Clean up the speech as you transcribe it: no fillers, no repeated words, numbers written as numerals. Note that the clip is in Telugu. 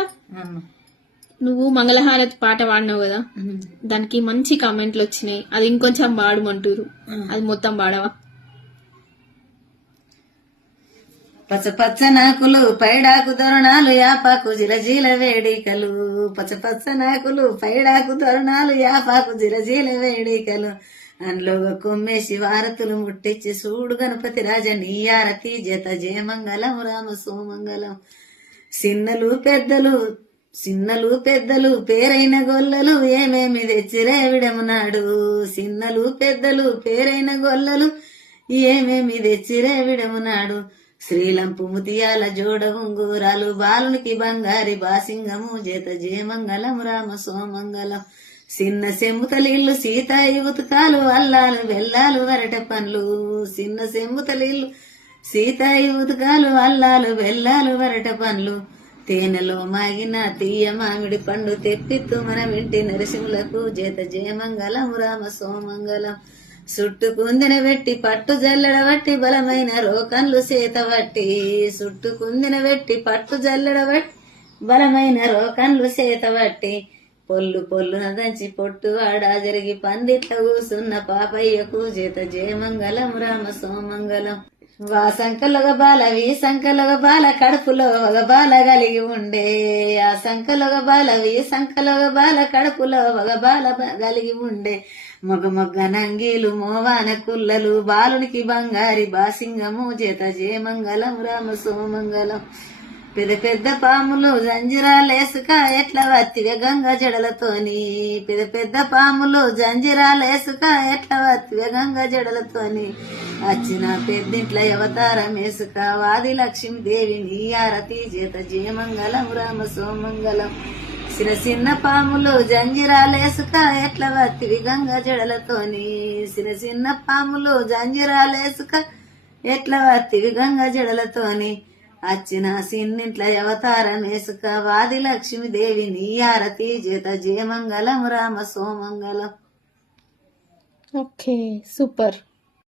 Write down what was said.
అక్క నువ్వు మంగళహారతి పాట పాడినావు కదా, దానికి మంచి కామెంట్లు వచ్చినాయి. అది ఇంకొంచెం పాడమంటారు, అది మొత్తం పాడవా? పచ్చ పచ్చ నాకులు పైడాకు తరుణాలు యాపాకు జిలజీల వేడికలు, పచ్చ పచ్చ నాకులు పైడాకు తరుణాలు యాపాకు జిలజీల వేడికలు, అందులో కొమ్మేసి వారతులు ముట్టించి సూడు గణపతి రాజ నీయారతి జత జయమంగళం రామ సోమంగళం. సిన్నలు పెద్దలు పేరైన గొల్లలు ఏమేమి తెచ్చిరే విడమునాడు, సిన్నలు పెద్దలు పేరైన గొల్లలు ఏమేమి తెచ్చిరే విడమునాడు. శ్రీలంపు ముతియాల జోడ ఉంగూరాలు బాలునికి బంగారి బాసింగము జత జయమంగళం రామ సోమంగళం. చిన్న సెమ్ముతలిల్లు సీతాయి ఉతకాలు అల్లాలు బెల్లాలు వరట పండ్లు, చిన్న సెమ్ముతలిల్లు సీతాయి ఉతకాలు అల్లాలు బెల్లాలు వరట పండ్లు. తేనెలో మాగిన తీయ మామిడి పండు తెప్పిత్తు మన ఇంటి నరసింహులకు జత జయమంగళం రామ సోమంగళం. సుట్టుకుందిన పెట్టి పట్టు జల్లెడబట్టి బలమైన రోకన్లు సేతబట్టి, సుట్టుకుందిన పెట్టి పట్టు జల్లెడబట్టి బలమైన రోకన్లు సేతబట్టి, పొల్లు పొల్లున దంచి పొట్టువాడా జరిగి పందిట్ల కూసున్న పాపయ్యకు జత జయమంగళం రామ సోమంగళం. వా సంకలొగ బాల వీ సంకలొగ బాల కడుపులో ఒక బాల కలిగి ఉండే, ఆ సంకలొగ బాల వీ సంకలొగ బాల కడుపులో ఒక బాల కలిగి ఉండే. మొగ నంగీలు మోవాన కుల్లలు బాలునికి బంగారి బాసింగము జత జయమంగళం రామ సోమంగళం. పెద్ద పెద్ద పాములు జంజిరాలేసుక ఎట్ల వత్తివే గంగ జడలతోని, పెద్ద పెద్ద పాములు జంజిరాలేసుక ఎట్ల వత్తివే గంగ జడలతోని. వచ్చిన పెద్దింట్ల అవతారం వేసుక వాది లక్ష్మీదేవి నీ ఆరతి జత జయమంగళం రామ సోమంగళం. చిన్న చిన్న పాములు జంజిరాలేసుక ఎట్ల వత్తివి గంగ జడలతోని, చిన్న చిన్న పాములు జంజిరాలేసుక ఎట్ల వత్తివి గంగ జడలతోని. వచ్చిన సిన్నింట్ల అవతారం వేసుక వాది లక్ష్మీదేవి నీ ఆరతి జత జయమంగళం రామ సోమంగళం. Okay, super.